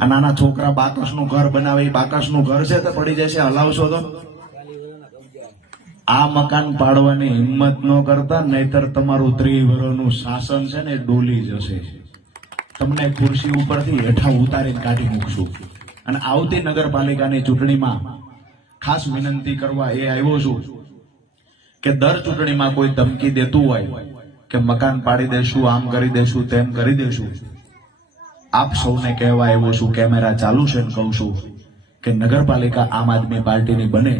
આ નાના છોકરા બાકસનું ઘર બનાવે, બાકસનું ઘર છે તો પડી જશે, હલાવશો તો આ મકાન પાડવાની હિંમત ન કરતા, નહીતર તમારું 30 વર્ષનું શાસન છે ને ડોલી જશે. તમને ખુરશી ઉપરથી હેઠા ઉતારીને કાઢી મૂકશું. અને આવતી નગરપાલિકાની ચૂંટણીમાં ખાસ વિનંતી કરવા એ આવ્યો છું કે દર ચૂંટણીમાં કોઈ ધમકી દેતું હોય કે મકાન પાડી દેશું, આમ કરી દેશું, તેમ કરી દેશું, આપ સૌને કહેવા આવ્યો છું, કેમેરા ચાલુ છે ને કહું છું કે નગરપાલિકા આમ આદમી પાર્ટીની બને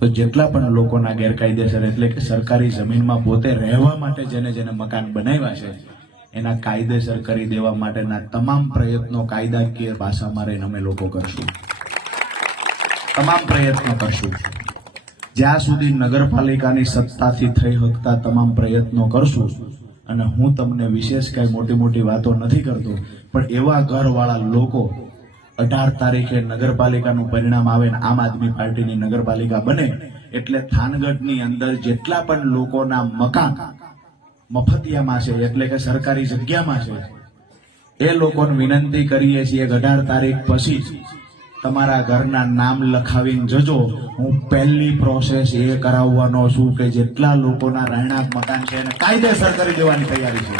તો જેટલા પણ લોકોના ગેરકાયદેસર એટલે કે સરકારી જમીનમાં પોતે રહેવા માટે જેને જેને મકાન બનાવ્યા છે એના કાયદેસર કરી દેવા માટેના તમામ પ્રયત્નો કાયદાકીય ભાષામાં રહીને અમે લોકો કરશું. તમામ પ્રયત્નો કરશું. જ્યાં સુધી નગરપાલિકાની સત્તાથી થઈ શકતા તમામ પ્રયત્નો કરશું. અને હું તમને વિશેષ કઈ મોટી મોટી વાતો નથી કરતો, પણ એવા ઘરવાળા લોકો 18 તારીખે નગરપાલિકાનું પરિણામ આવે ને આમ આદમી પાર્ટીની નગરપાલિકા બને એટલે થાનગઢની અંદર જેટલા પણ લોકોના મકાન મફતિયામાં છે એટલે કે સરકારી જગ્યામાં છે એ લોકોને વિનંતી કરીએ છીએ 18 તારીખ પછી તમારા ઘરના નામ લખાવીને જજો. હું પહેલી પ્રોસેસ એ કરાવવાનો છું કે જેટલા લોકોના રહેણાંક મકાન છે એને કાયદેસર કરી દેવાની તૈયારી છે.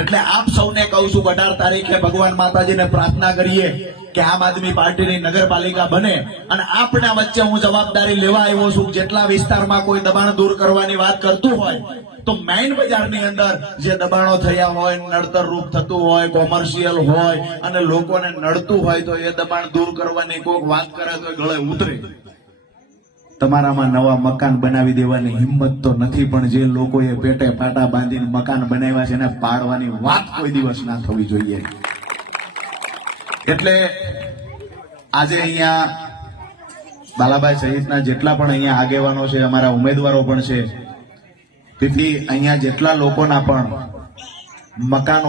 એટલે આપ સૌને કહું છું 18 તારીખે ભગવાન માતાજીને પ્રાર્થના કરીએ કે આમ આદમી પાર્ટીની નગરપાલિકા બને. અને આપણા વચ્ચે હું જવાબદારી લેવા આવ્યો છું. જેટલા વિસ્તારમાં કોઈ દબાણ દૂર કરવાની વાત કરતું હોય તો મેઇન બજારની અંદર જે દબાણો થયા હોય, નડતર રૂપ થતું હોય, કોમર્શિયલ હોય અને લોકોને નડતું હોય તો એ દબાણ દૂર કરવાની કોઈક વાત કરે તો ગળે ઉતરે. તમારામાં નવા મકાન બનાવી દેવાની હિંમત તો નથી, પણ જે લોકોએ પેટે પાટા બાંધીને મકાન બનાવ્યા છે એને પાડવાની વાત કોઈ દિવસ ના થવી જોઈએ. એટલે આજે અહીંયા બાલાભાઈ સહિતના જેટલા પણ અહીંયા આગેવાનો છે, અમારા ઉમેદવારો પણ છે, તેથી અહીંયા જેટલા લોકોના પણ મકાનો